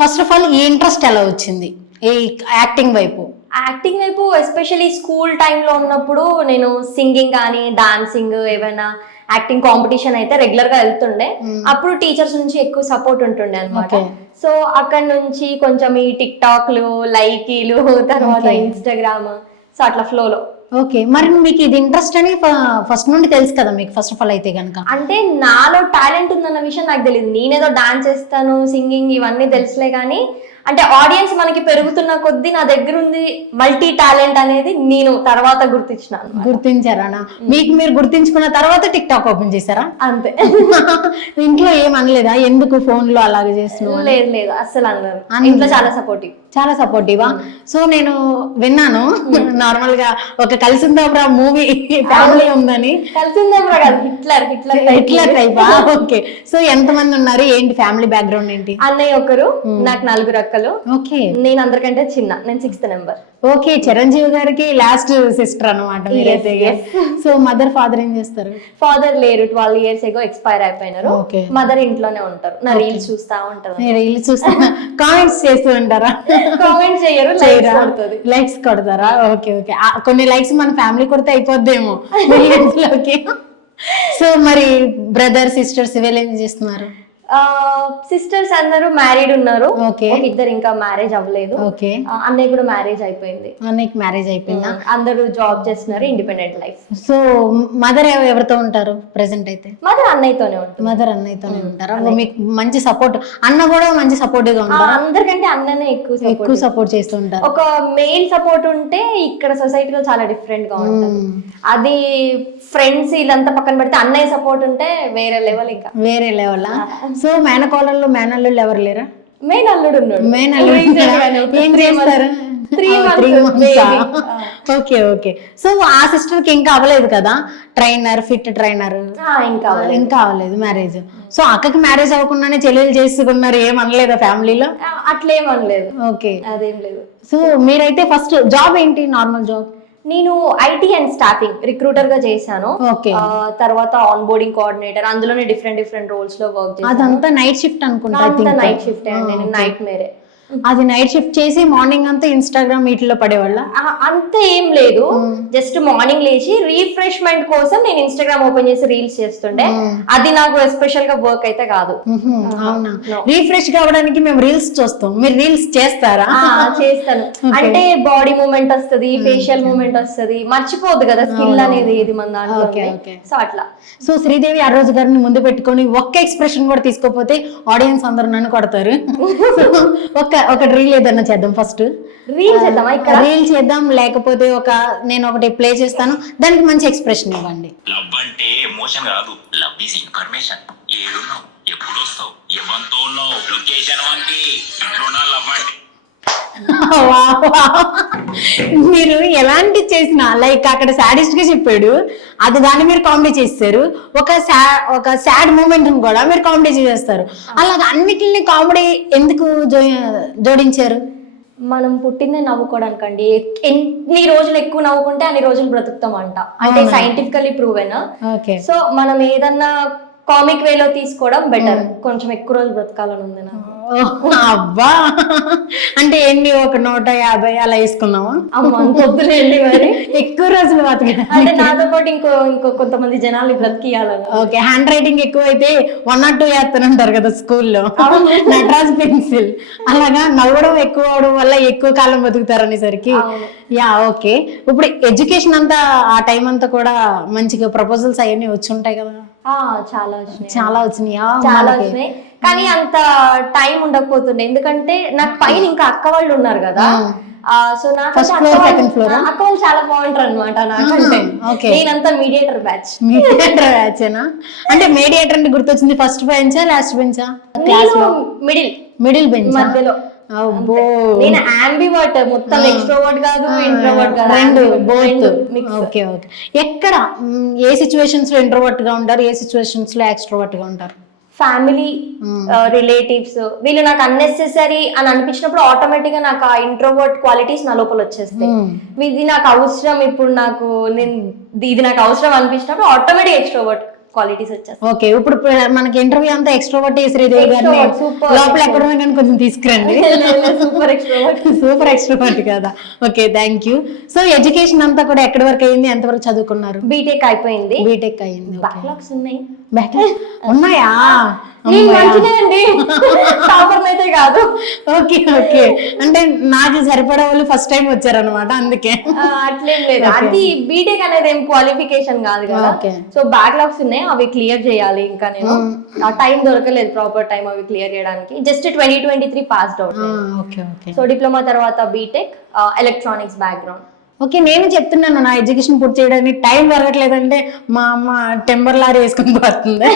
First of all ఈ interest ఎలా వచ్చింది ఈ యాక్టింగ్ వైపు? యాక్టింగ్ వైపు ఎస్పెషల్లీ స్కూల్ టైంలో ఉన్నప్పుడు నేను సింగింగ్ కానీ డాన్సింగ్ ఏమైనా యాక్టింగ్ కాంపిటీషన్ అయితే రెగ్యులర్ గా వెళ్తుండే. అప్పుడు టీచర్స్ నుంచి ఎక్కువ సపోర్ట్ ఉంటుండే అనమాట. సో అక్కడ నుంచి కొంచెం ఈ టిక్ టాక్లు, లైకీలు, తర్వాత ఇన్స్టాగ్రామ్, సో అట్లా ఫ్లోలో. ఓకే, మరి మీకు ఇది ఇంట్రెస్ట్ అని ఫస్ట్ నుండి తెలుసు కదా మీకు? ఫస్ట్ ఆఫ్ ఆల్ అయితే కనుక అంటే నాలో టాలెంట్ ఉందన్న విషయం నాకు తెలియదు. నేనేదో డాన్స్ చేస్తాను, సింగింగ్ ఇవన్నీ తెలుసులే కానీ అంటే ఆడియన్స్ మనకి పెరుగుతున్న కొద్దీ నా దగ్గర ఉంది మల్టీ టాలెంట్ అనేది నేను తర్వాత గుర్తించారా? మీకు మీరు గుర్తించుకున్న తర్వాత టిక్ టాక్ ఓపెన్ చేశారా? అంతే. ఇంట్లో ఏం అనలేదా ఎందుకు ఫోన్ లో అలాగే చేస్తున్నావు? లేదు లేదు అస్సలు అన్నారు. ఇంట్లో చాలా సపోర్టివ్. చాలా సపోర్టివా? సో నేను విన్నాను నార్మల్ గా ఒక కలిసిందాబ్రా మూవీ ఫ్యామిలీ ఉందని. కలిసిందాబ్రా కాదు, హిట్లర్ హిట్లర్ టైపా? ఓకే, సో ఎంత మంది ఉన్నారు, ఏంటి ఫ్యామిలీ బ్యాక్గ్రౌండ్ ఏంటి? అన్నయ్య ఒకరు, నాకు 4 అక్కలు. ఓకే, నేను అందరికంటే చిన్న, నేను 6th నెంబర్. ఓకే, చిరంజీవి గారికి లాస్ట్ సిస్టర్ అనమాట మీరైతే. సో మదర్ ఫాదర్ ఏం చేస్తారు? ఫాదర్ లేరు, 12 years ago ఎక్స్పైర్ అయిపోయినారు. మదర్ ఇంట్లోనే ఉంటారు. నా రీల్స్ చూస్తా ఉంటారు. రీల్స్ చూస్తా కామెంట్స్ చేస్తూ ఉంటారా? కామెంట్స్ చేయరు, లైక్స్ కొడతారా? ఓకే ఓకే, కొన్ని లైక్స్ మన ఫ్యామిలీ కొడితే అయిపోద్దేమో మిలియన్స్ లోకి. సో మరి బ్రదర్ సిస్టర్స్ వీళ్ళు ఏం చేస్తున్నారు? సిస్టర్స్ అందరూ మ్యారీడ్ ఉన్నారు. ఓకే, ఇద్దరు ఇంకా మ్యారేజ్ అవ్వలేదు. ఓకే, అన్నయ్య కూడా మ్యారేజ్ అయిపోయింది. అన్నయ్యకి మ్యారేజ్ అయిపోయిందా? అందరూ జాబ్ చేస్తున్నారు, ఇండిపెండెంట్ లైఫ్. సో మదర్ ఎవరితో ఉంటారు ప్రెసెంట్ అయితే? మదర్ అన్నయ్యతోనే ఉంటుంది. మదర్ అన్నయ్యతోనే ఉంటారా? మీకు మంచి సపోర్ట్, అన్న కూడా మంచి సపోర్టివ్ గా ఉంటారు? అందరికంటే అన్ననే ఎక్కువ సపోర్ట్ చేస్తూ ఉంటారు. ఒక మెయిల్ సపోర్ట్ ఉంటే ఇక్కడ సొసైటీలో చాలా డిఫరెంట్ గా ఉంటుంది. అది ఫ్రెండ్స్ ఇదంతా పక్కన పెడితే అన్నయ్య సపోర్ట్ ఉంటే వేరే లెవెల్. ఇంకా వేరే లెవెల్. సో మేనకోడళ్ళు మేనల్లుళ్ళు ఎవరు లేరా? మెయిన్ అల్లుడు ఉన్నాడు. మెయిన్ అల్లుడు ఏం చేస్తారు? 3 months. ఓకే ఓకే, సో ఆ సిస్టర్ కి ఇంకా అవ్వలేదు కదా ట్రైనర్, ఫిట్ ట్రైనర్? ఇంకా అవ్వలేదు మ్యారేజ్. సో అక్కకి మ్యారేజ్ అవ్వకుండానే చెల్లెలు చేసుకున్నారు, ఏం అనలేదా ఫ్యామిలీలో? అట్లేం అనలేదు. ఓకే, అదేం లేదు. సో మీరైతే ఫస్ట్ జాబ్ ఏంటి? Normal job? నేను ఐటీ అండ్ స్టాఫింగ్ రిక్రూటర్ గా చేశాను. తర్వాత ఆన్ బోర్డింగ్ కోఆర్డినేటర్, అందులోనే డిఫరెంట్ రోల్స్ లో వర్క్ చేశాను. అదంతా నైట్ షిఫ్ట్ అనుకుంటా. నైట్ షిఫ్ట్ అండి, నైట్ మేరే. అది నైట్ షిఫ్ట్ చేసి మార్నింగ్ అంతా ఇన్స్టాగ్రామ్ వీటిలో పడేవాళ్ళ? అంత ఏం లేదు, జస్ట్ మార్నింగ్ లేచి రీఫ్రెష్మెంట్ కోసం నేను ఇన్స్టాగ్రామ్ ఓపెన్ చేసి రీల్స్ చేస్తుండే. అది నాకు ఎస్పెషల్ గా వర్క్ అయితే కాదు. అవునా? రీఫ్రెష్ కావడానికి మేము రీల్స్ చూస్తాం, మీరు రీల్స్ చేస్తారా? చేస్తాను. అంటే బాడీ మూమెంట్ వస్తుంది, ఫేషియల్ మూమెంట్ వస్తుంది, మర్చిపోద్దు కదా స్కిల్ అనేది ఏది మన దాంట్లో. సో అట్లా. సో శ్రీదేవి ఆ రోజు గారిని ముందు పెట్టుకొని ఒక్క ఎక్స్ప్రెషన్ కూడా తీసుకోపోతే ఆడియన్స్ అందరూ నన్ను కొడతారు. ఒక రీల్ ఏదన్నా చేద్దాం. ఫస్ట్ రీల్ చేద్దాం, లేకపోతే నేను ఒకటి ప్లే చేస్తాను, దానికి మంచి ఎక్స్ప్రెషన్ ఇవ్వండి. లవ్ అంటే ఎమోషన్ కాదు, లవ్ ఈజ్ ఇన్ఫర్మేషన్. ఏడున్నావు, ఎప్పుడు వస్తావు, ఎవరితో ఉన్నావు, లొకేషన్ వంటి ఇంట్లోనా లవ్ అంటే. మీరు ఎలాంటి చేసినా లైక్ అక్కడ సాడిస్ట్ గా చెప్పాడు, అది దాన్ని మీరు కామెడీ చేస్తారు. ఒక సాడ్ మూమెంట్ కూడా మీరు కామెడీ చేస్తారు. అలాగే అన్నిటిని కామెడీ ఎందుకు జోడించారు? మనం పుట్టిందే నవ్వుకోవడానికి అండి. ఎన్ని రోజులు ఎక్కువ నవ్వుకుంటే అన్ని రోజులు బ్రతుకుతాం అంట, అంటే సైంటిఫికల్లీ ప్రూవెన్. సో మనం ఏదన్నా కామిక్ వేలో తీసుకోవడం బెటర్. కొంచెం ఎక్కువ రోజులు బ్రతకాలని ఉంది నాకు. అబ్బా, అంటే ఎన్ని 150 అలా వేసుకున్నావా? వద్దులేండి మరి, ఎక్కువ రోజులు అంటే నాతో పాటు ఇంకో కొంతమంది జనాలు బ్రతికియాలని. ఓకే, హ్యాండ్ రైటింగ్ ఎక్కువ అయితే 1 or 2 వేస్తానంటారు కదా స్కూల్లో, నటరాజ్ పెన్సిల్. అలాగా నవ్వడం ఎక్కువ అవడం వల్ల ఎక్కువ కాలం బతుకుతారనేసరికి. యా ఓకే, ఇప్పుడు ఎడ్యుకేషన్ అంతా ఆ టైం అంతా కూడా మంచిగా ప్రపోజల్స్ అవన్నీ వచ్చి ఉంటాయి కదా? చాలా వచ్చినాయి. కానీ అంత టైం ఉండకపోతుండే, ఎందుకంటే నాకు పైన ఇంకా అక్క వాళ్ళు ఉన్నారు కదా. సో నాకు అక్క వాళ్ళు చాలా బాగుంటారు అనమాట నాకంటే. నేనంతా మీడియేటర్ బ్యాచ్. అంటే మీడియేటర్ అంటే గుర్తొచ్చింది, ఫస్ట్ బెంచా లాస్ట్ బెంచా? మిడిల్ బెంచ్ మధ్యలో. నేను ambivert, మొత్తం ఎక్స్ట్రోవర్ట్ కాదు ఇంట్రోవర్ట్ కాదు, రెండు బోత్. ఓకే ఓకే, ఎక్కడ ఏ సిచ్యువేషన్స్ లో ఇంట్రోవర్ట్ గా ఉంటారు, ఏ సిచ్యువేషన్స్ లో ఎక్స్ట్రోవర్ట్ గా ఉంటారు? ఫ్యామిలీ, రిలేటివ్స్, వీళ్ళు నాకు అన్నెసెసరీ అని అనిపించినప్పుడు ఆటోమేటిక్ గా నాకు ఆ ఇంట్రోవర్ట్ క్వాలిటీస్ నా లోపల వచ్చేస్తాయి. ఇది నాకు అవసరం, ఇప్పుడు ఇది నాకు అవసరం అనిపించినప్పుడు ఆటోమేటిక్ ఎక్స్ట్రోవర్ట్ క్వాలిటీస్ వచ్చేస్తాయి. ఓకే, ఇప్పుడు మనకి ఇంటర్వ్యూ అంతా ఎక్స్ట్రోవర్ట్ శ్రీదేవి గారిని Extrovert, super లోపల ఎక్కడ ఉన్నా కానీ కొంచెం తీసుకురండి. Super extrovert. సూపర్ ఎక్స్ట్రోవర్ట్ కదా. Okay, thank you. So education అంతా కూడా ఎక్కడి వరకు అయింది, ఎంతవరకు చదువుకున్నారు? బీటెక్ అయిపోయింది. బీటెక్ అయింది. బ్యాక్లాగ్స్ ఉన్నాయి. ఉన్నాయా? నేను మంచిదే అండి, టాపర్ అయితే కాదు. ఓకే ఓకే, అంటే నాకు సరిపడే వాళ్ళు ఫస్ట్ టైం వచ్చారనమాట, అందుకే. అట్లేం లేదు, అది బీటెక్ అనేది ఏం క్వాలిఫికేషన్ కాదు కదా. Okay. సో బ్యాక్లాగ్స్ ఉన్నాయి, అవి క్లియర్ చేయాలి. ఇంకా నేను ఆ టైం దొరకలేదు, ప్రాపర్ టైం అవి క్లియర్ చేయడానికి. Just 2023 passed out. Okay okay. So diploma తర్వాత బీటెక్ ఎలక్ట్రానిక్స్ బ్యాక్గ్రౌండ్. ఓకే, నేను చెప్తున్నాను నా ఎడ్యుకేషన్ పూర్తి చేయడానికి టైం దొరకట్లేదంటే మా అమ్మ టెంబర్ లారీ వేసుకుని పోతుంది.